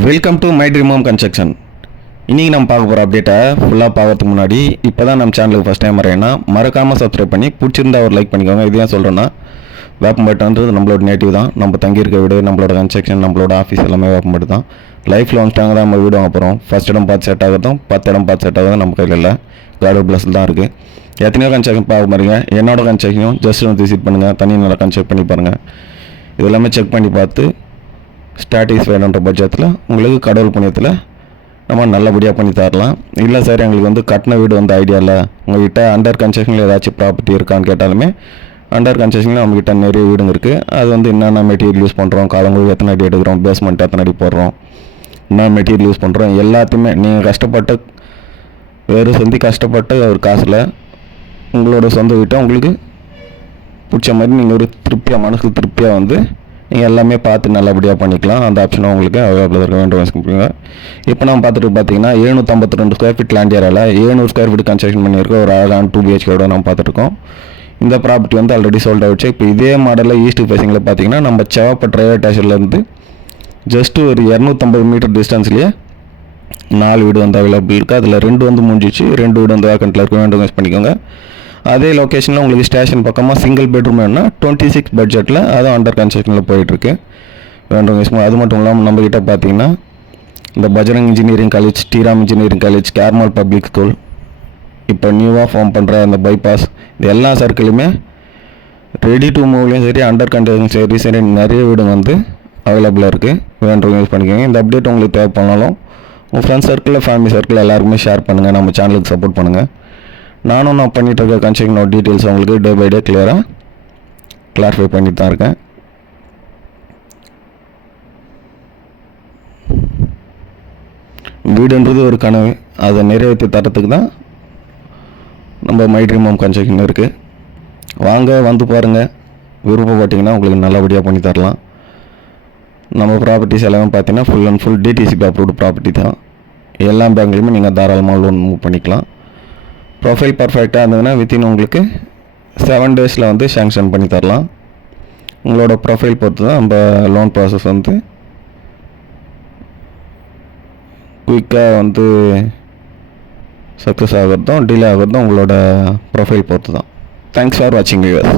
Welcome to my dream home construction இன்றைக்கி நம்ம பார்க்க போகிற அப்டேட்டை ஃபுல்லாக பார்க்கறதுக்கு முன்னாடி இப்போ தான் நம்ம சேனலுக்கு ஃபஸ்ட் டைம் வரேன்னா மறக்காமல் சப்ஸ்கிரைப் பண்ணி பிடிச்சிருந்தா ஒரு லைக் பண்ணிக்கோங்க. இதையும் ஏன் சொல்கிறேன்னா வேப்பம்பேட்டுன்றது நம்மளோட நேட்டிவ் தான். நம்ம தங்கியிருக்க வீடு நம்மளோட கன்ஸ்ட்ரக்ஷன் நம்மளோட ஆஃபீஸ் எல்லாமே வேப்பம்பேட்டு தான். லைஃப்பில் வந்துட்டாங்க தான் நம்ம வீடு வாங்க போகிறோம் ஃபஸ்ட் இடம் பார்த்து செட் ஆகிறதும் பத்து இடம் பார்த்து செட் ஆகிறதும் நம்ம கையில் இல்லை. காடு ப்ளஸில் தான் இருக்குது எத்தனையோ கன்ஸ்ட்ரக்ஷன் பார்க்க பாருங்க என்னோட கன்ஸ்ட்ரக்ஷனும் ஜஸ்ட் வந்து விசிட் பண்ணுங்கள் தனி நல்லா கன்ஸ்ட்ரக்ட் பண்ணி பாருங்கள் இது எல்லாமே செக் பண்ணி பார்த்து ஸ்டாட்டிஸ் வேணுன்ற பட்சத்தில் உங்களுக்கு கடவுள் புண்ணியத்தில் நம்ம நல்லபடியாக பண்ணி தரலாம். இல்லை சார் எங்களுக்கு வந்து கட்டின வீடு வந்து ஐடியா இல்லை. உங்கள்கிட்ட அண்டர் கன்ஸ்ட்ரக்ஷனில் ஏதாச்சும் ப்ராப்பர்ட்டி இருக்கான்னு கேட்டாலுமே அண்டர் கன்ஸ்ட்ரக்ஷனில் நம்மக்கிட்ட நிறைய வீடுங்க இருக்குது அது வந்து என்னென்ன மெட்டீரியல் யூஸ் பண்ணுறோம் காலங்களுக்கு எத்தனை அடி எடுக்கிறோம் பேஸ்மெண்ட் எத்தனை அடி போடுறோம் என்ன மெட்டீரியல் யூஸ் பண்ணுறோம் எல்லாத்தையுமே நீங்கள் கஷ்டப்பட்டு வேறு சந்தி கஷ்டப்பட்டு ஒரு காசில் உங்களோட சொந்த வீட்டை உங்களுக்கு பிடிச்ச மாதிரி நீங்கள் ஒரு திருப்தியாக மனசுக்கு திருப்தியாக வந்து நீங்கள் எல்லாமே பார்த்து நல்லபடியாக பண்ணிக்கலாம். அந்த ஆப்ஷனும் உங்களுக்கு அவைலபிள் இருக்க வேண்டும். இப்போ நம்ம பார்த்துட்டு பார்த்தீங்கன்னா எழுநூற்றம்பத்தி ரெண்டு ஸ்கொயர் ஃபீட் லேண்ட் ஏரியாவில் ஏழுநூறு ஸ்கொயர் ஃபீட் கன்ஸ்ட்ரக்ஷன் பண்ணியிருக்க ஒரு அழகான டூ பிஹெச்கேட நம்ம பார்த்துருக்கோம் இந்த ப்ராப்பர்ட்டி வந்து ஆல்ரெடி சோல்ட் ஆகிடுச்சு இப்போ இதே மாடலில் ஈஸ்ட் ஃபேசிங்கில் பார்த்தீங்கன்னா நம்ம செவப்பட் ரயில்வே ஸ்டேஷன்லேருந்து ஜஸ்ட்டு ஒரு இரநூத்தம்பது மீட்டர் டிஸ்டன்ஸ்லேயே நாலு வீடு வந்து அவைலபிள் இருக்குது அதில் ரெண்டு வந்து முடிஞ்சிச்சு. ரெண்டு வீடு வந்து வேக்கண்ட்டில் இருக்க வேண்டும். யூஸ் பண்ணிக்கோங்க. அதே லொக்கேஷனில் உங்களுக்கு ஸ்டேஷன் பக்கமாக சிங்கிள் பெட்ரூம் வேணும்னா டுவெண்ட்டி சிக்ஸ் பட்ஜெட்டில் அதுவும் அண்டர் கன்ஸ்ட்ரக்ஷனில் போயிட்டுருக்கு. வேண்டும் யூஸ் அது மட்டும் இல்லாமல் நம்மக்கிட்ட பார்த்தீங்கன்னா இந்த Bajrang engineering college Sriram engineering college Carmel public school இப்போ நியூவாக ஃபார்ம் பண்ணுற அந்த பைபாஸ் இது எல்லா சர்க்கிளுமே ரெடி டு மூவ்லேயும் சரி அண்டர் கன்ஸ்ட்ரக்ஷன் சரி சரி நிறைய வீடு வந்து அவைலபிளாக இருக்குது வேண்டவங்க யூஸ் பண்ணிக்கோங்க. இந்த அப்டேட் உங்களுக்கு தேவைப்படனாலும் உங்கள் ஃப்ரெண்ட்ஸ் சர்க்கிளில் ஃபேமிலி சர்க்கிள் எல்லாருக்குமே ஷேர் பண்ணுங்கள் நம்ம சேனலுக்கு சப்போர்ட் பண்ணுங்கள் நானும் நான் பண்ணிட்டு இருக்க நோட் டீட்டெயில்ஸ் உங்களுக்கு டே பை டே கிளியராக கிளாரிஃபை பண்ணிட்டு தான் இருக்கேன். வீடுன்றது ஒரு கனவு. அதை நிறைவேற்றி தரத்துக்கு தான் நம்ம மை ட்ரீம் ஹோம் கன்ஸ்ட்ரக்ஷன் இருக்குது வாங்க வந்து பாருங்கள் விருப்பப்பட்டிங்கன்னா உங்களுக்கு நல்லபடியாக பண்ணி தரலாம். நம்ம ப்ராப்பர்ட்டிஸ் எல்லாமே பார்த்தீங்கன்னா full and full DTCP approved property தான். எல்லா பேங்க்லேயுமே நீங்கள் தாராளமாக லோன் மூவ் பண்ணிக்கலாம். ப்ரொஃபைல் பர்ஃபெக்டாக இருந்ததுன்னா வித்தின் உங்களுக்கு செவன் டேஸில் வந்து சேங்ஷன் பண்ணி தரலாம். உங்களோட ப்ரொஃபைல் பொறுத்து தான் நம்ம லோன் ப்ராசஸ் வந்து குயிக்காக வந்து சக்ஸஸ் ஆகிறதும் டிலே ஆகிறதும் உங்களோட ப்ரொஃபைல் பொறுத்து தான். தேங்க்ஸ் ஃபார் வாட்சிங் வியூவர்ஸ்